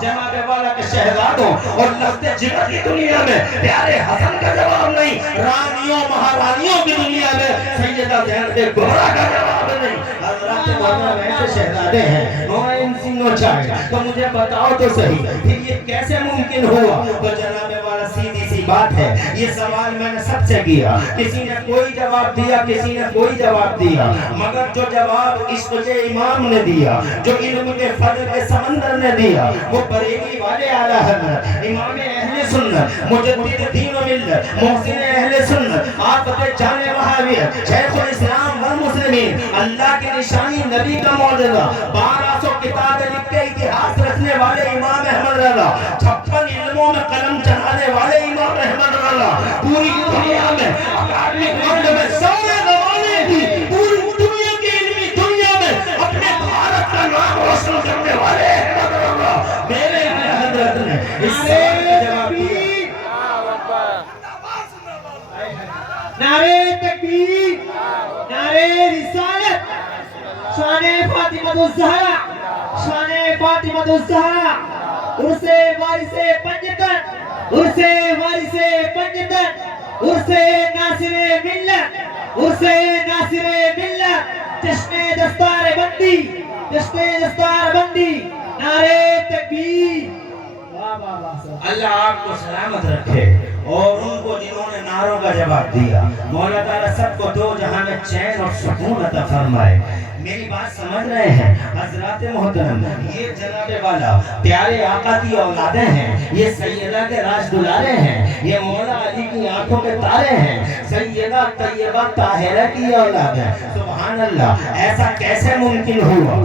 جناب والا کے شہزادوں اور لفظ جگر کی دنیا میں پیارے حسن کا جواب نہیں، رانیوں مہارانیوں کی دنیا میں سیدہ زینب کبریٰ کا جواب نہیں۔ حضرات مولانا ایسے شہزادے ہیں نورین سنگھ چاہے تو مجھے بتاؤ تو صحیح پھر یہ کیسے ممکن ہوا؟ تو جناب والا سیدھی سی بات ہے، یہ سوال میں نے سب سے کیا، کسی نے کوئی جواب دیا، کسی نے کوئی جواب دیا، مگر جو جواب عشق کے امام نے دیا، جو علم کے فضل کے سمندر نے دیا، وہ بریلی والے اعلیٰ حضرت امام اہل سنت مجدد دین و ملت محسن اہل سنت آفت جان وہابیت شیخ الاسلام والمسلمین، اللہ کی نشانی نبی کا معجزہ، 1200 کتابیں لکھ کے اتہاس رکھنے والے امام احمد رضا، 56 علموں میں قلم چلانے والے امام احمد رضا، پوری دنیا میں اکادمیک ورلڈ میں سارے زمانے کی پوری دنیا کی علمی دنیا میں اپنے بھارت کا نام روشن کرنے والے احمد رضا میرے حضرت نے اس سوال کا جواب دیا۔ نعرے تکبیر، نعرے رسالت، شان فاطمہ الزہرا، شان فاطمہ الزہرا، عرس وارث پنجتن، عرس وارث پنجتن، عرس ناصر ملت، عرس ناصر ملت، جشن دستار بندی، جشن دستار بندی، نعرے تکبیر۔ اللہ آپ کو سلامت رکھے اور ان کو جنہوں نے نعروں کا جواب دیا، مولا تعالیٰ سب کو دو جہاں میں چین اور سکون عطا فرمائے۔ میری بات سمجھ رہے ہیں حضرات محترم؟ یہ جناب والا پیارے آقا کی اولادیں ہیں، یہ سیدہ کے راج دلارے ہیں، یہ مولا علی کی آنکھوں کے تارے ہیں، سیدہ طیبہ طاہرہ کی اولاد ہے۔ سبحان اللہ، ایسا کیسے ممکن ہوا؟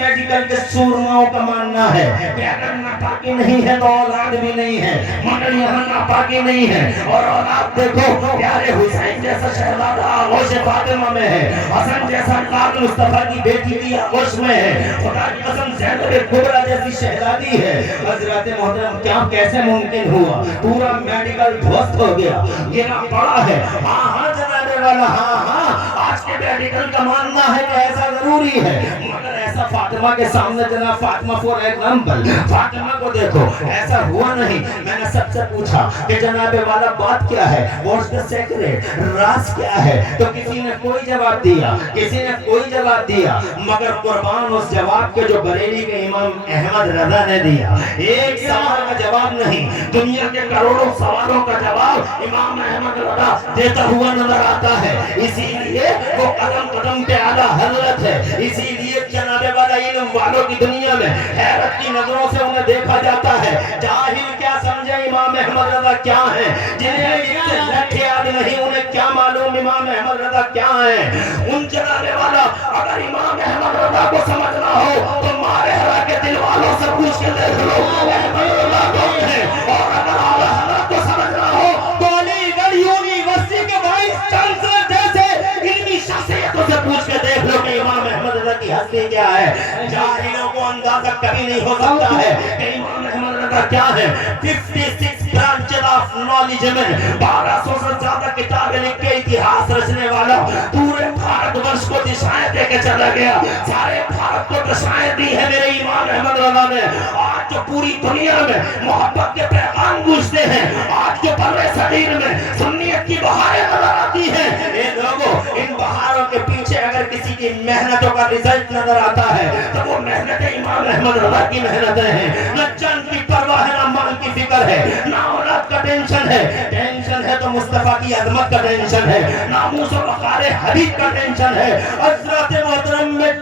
میڈیکل کے سورماؤں کا ماننا ہے کہ اگر ناپاکی نہیں ہے تو اولاد بھی نہیں ہے، مگر یہاں ناپاکی نہیں ہے اور اولاد دیکھو، پیارے حسین جیسا شہزادہ آغوش فاطمہ میں ہے، حسن جیسا قاتل مصطفیٰ کی بیٹی بھی آغوش میں ہے، خدا کی قسم زینب کبریٰ جیسی شہزادی ہے۔ حضرات محترم کیا کیسے ممکن ہوا؟ پورا میڈیکل دھوست ہو گیا، گرا پڑا ہے۔ ہاں ہاں جناب والا، ہاں ہاں آج کے میڈیکل کا ماننا ہے کہ ایسا ضروری ہے، مگر ایسا فاطمہ کے سامنے جناب فاطمہ فور ایگزامپل، فاطمہ کو دیکھو ایسا ہوا نہیں۔ میں نے سب سے پوچھا کہ جناب والا بات کیا ہے، واٹس دا سیکریٹ، راز کیا ہے؟ تو کسی نے کوئی جواب دیا، کسی نے کوئی جواب دیا، مگر قربان اس جواب کے جو بریلی کے امام احمد رضا نے دیا۔ ایک سوال کا جواب نہیں، دنیا کے کروڑوں سوالوں کا جواب امام احمد رضا دیتا ہوا نظر آتا ہے۔ اسی لیے وہ قدم قدم پہ اعلیٰ حضرت ہے، اسی لیے جناب والا علم والوں کی دنیا میں حیرت کی نظروں سے انہیں دیکھا جاتا ہے۔ جاہل کیا سمجھے امام احمد رضا کیا ہیں، جنہیں اس سے لٹ یاد نہیں انہیں کیا معلوم امام احمد رضا کیا ہیں۔ ان جناب والا اگر امام احمد رضا کو سمجھنا ہو تو مارہرہ کے دل والوں سے پوچھ کے دیکھ لو احمد رضا کون ہے، اور اگر اعلیٰ حضرت کو سمجھنا ہو تو علی گڑھ یونیورسٹی کے وائس چانسلر جیسے علمی شخصیتوں سے پوچھ کے دیکھ لو کہ امام احمد رضا کی ہستی کیا ہے۔ جاہلوں کو اندازہ کبھی نہیں ہو سکتا ہے کہ امام احمد رضا کیا ہے۔ 56 برانچز آف نالج میں 1200 سے زیادہ کتابیں لکھ کے اتہاس رچنے والا، پورے بھارت ورش کو دشائیں دے کے چلا گیا، سارے بھارت کو دشائیں دی ہے میرے امام احمد رضا نے۔ آج جو پوری دنیا میں محبت کے پیغام گونجتے ہیں، آج جو بر صغیر میں سنیت کی بہاریں نظر آتی ہیں، اے لوگوں ان بہاروں کے پیچھے اگر کسی کی محنتوں کا رزلٹ نظر آتا ہے تو وہ محنت امام احمد رضا کی محنتیں ہیں۔ نہ جان کی پرواہ ہے، نہ مال کی فکر ہے، نہ اولاد کا ٹینشن ہے، ٹینشن ہے تو مصطفیٰ کی عظمت کا ٹینشن ہے، ناموس و وقار حبیب کا ٹینشن ہے۔ حضرات محترم میں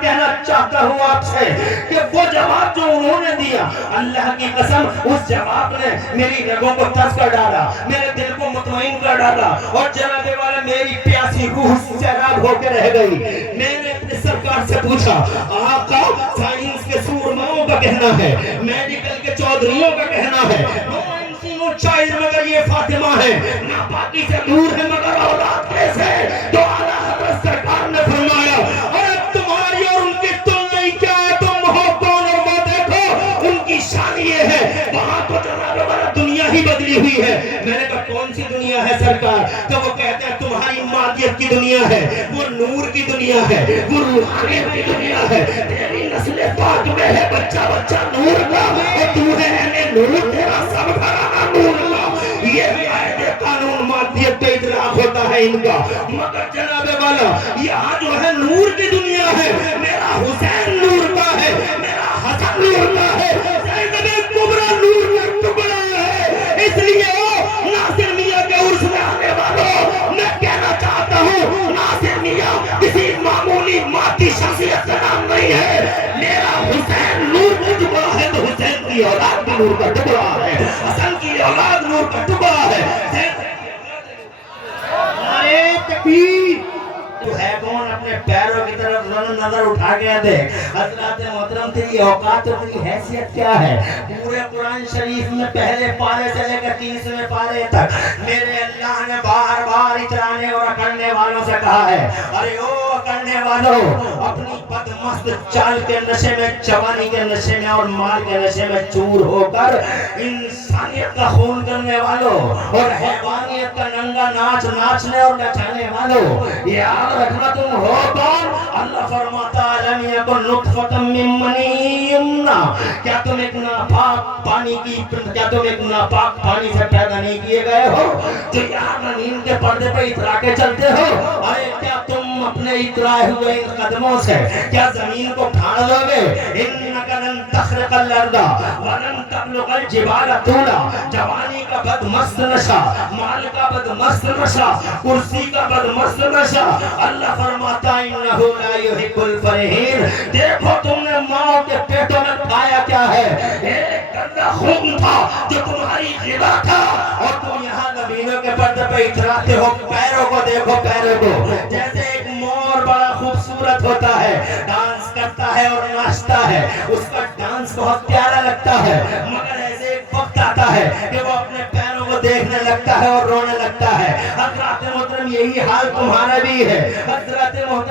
کہنا چاہتا ہوں آپ سے کہ وہ جواب جو انہوں نے دیا، اللہ کی قسم اس جواب نے میری رگوں کو تس کر ڈالا، میرے دل کو مطمئن کر ڈالا، اور جناب والا میری پیاسی روح سیراب ہو کے رہ گئی۔ میں نے اپنے سرکار سے پوچھا آقا سائنس کے سورماؤں کا کہنا ہے، میڈیکل کے چودھریوں کا کہنا ہے، چائلڈ مگر یہ فاطمہ ہے، ناپاکی سے دور ہے مگر اولاد کیسے؟ تو اعلیٰ حضرت سرکار نے فرمایا ارے تمہاری اور ان کی تلنا ہی کیا ہے، تم ہو کون اور وہ دیکھو ان کی شان یہ ہے، وہاں تو جناب والا دنیا ہی بدلی ہوئی ہے۔ میں نے کہا کون سی دنیا ہے سرکار؟ تو وہ کہتے ہیں تمہاری مادیت کی دنیا دنیا ہے، وہ نور کی دنیا ہے، وہ روحانیت کی دنیا ہے. تیری نسل پاک میں ہے بچہ بچہ نور کا، اور تو ہے اہل نور، تیرا سب گھرانہ نور کا. یہ قاعدے قانون مادیت پہ اطلاق ہوتا ہے ان کا. مگر جناب والا یہاں جو ہے نور کی دنیا ہے. میرا حسین نور کا ہے، میرا حسن نور کا ہے، زینب کبریٰ نور کا ٹکڑا ہے. اس لیے ناصر میاں کے عرس میں آنے والوں میں کہنا چاہتا ہوں، ناصر میاں کسی معمولی مادی شخصیت کا نام نہیں ہے. میرا حسین نور کا ٹکڑا ہے تو حسین کی اولاد بھی نور کا ٹکڑا ہے، حسن کی اولاد نور کا ٹکڑا ہے. نعرے تکبیر. تو ہے کون اپنے پیروں کی طرف نظر اٹھا کے دیکھ. حضرات محترم تیری اوقات اور تیری حیثیت کیا ہے؟ پورے قرآن شریف میں پہلے پارے سے لے کر 30ویں پارے تک میرے اللہ نے بار بار اترانے اور اکڑنے والوں سے کہا ہے، ارے او اکڑنے والوں، اپنی بدمست چال کے نشے میں، جوانی کے نشے میں اور مال کے نشے میں چور ہو کر انسانیت کا خون کرنے والوں اور حیوانیت کا ننگا ناچ ناچنے اور نچانے والوں، یاد رکھنا تم ہو کون؟ اللہ فرماتا لم یکن نطفۃ من منی یمنی، کیا تم ایک ناپاک پانی سے پیدا نہیں کیے گئے ہو جو یہاں زمین کے پردے پر اترا کے چلتے ہو؟ ارے کیا تم اپنے اترائے ہوئے ان قدموں سے کیا زمین کو پھاڑ لو گے؟ انک لن تخرق الارض ولن تبلغ الجبال طولا. جوانی کا بدمست نشہ، مال کا بدمست نشہ، کرسی کا بدمست نشہ. اللہ فرماتا انہ لا یحب الفرحین. دیکھو تم نے ماں کے پیٹوں میں کھایا کیا ہے؟ ایک گندا خون تھا جو تمہاری غذا تھا، اور تم یہاں زمینوں کے پردے پہ اتراتے ہو. پیروں کو دیکھو، پیروں کو. جیسے ایک مور بڑا خوبصورت ہوتا ہے، ڈانس کرتا ہے اور ناچتا ہے، اس کا ڈانس بہت پیارا لگتا ہے. مگر ایسے ایک وقت آتا ہے کہ وہ اپنے پیروں کو دیکھنے لگتا ہے اور رونے لگتا ہے. حضرات محترم یہی حال تمہارا بھی ہے. حضرات محترم